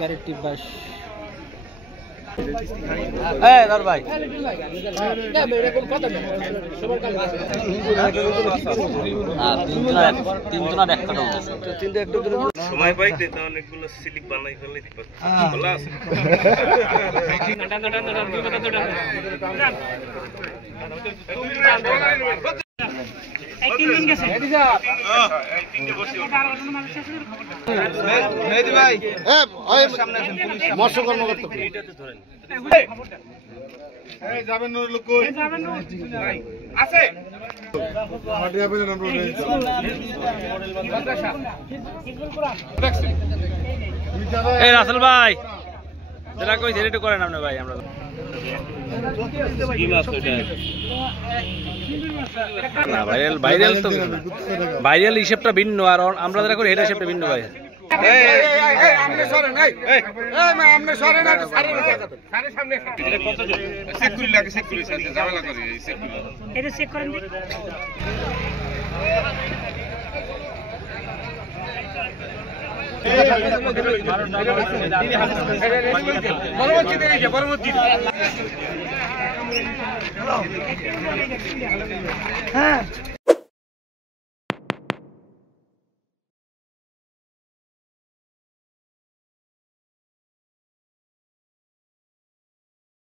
গাড়ির টিপ বাস ভাই সময় পাইতে অনেকগুলো স্লিপ বানাই ফেলে বলা আছে রাসেল ভাই যেটা কই সেটা করেন আপনি ভাই আমরা না ভাইরাল তো ভাইরাল হিসেবটা ভিন্ন আর আমরা যারা করি এটা হিসেবটা ভিন্ন ভাই পরবর্তী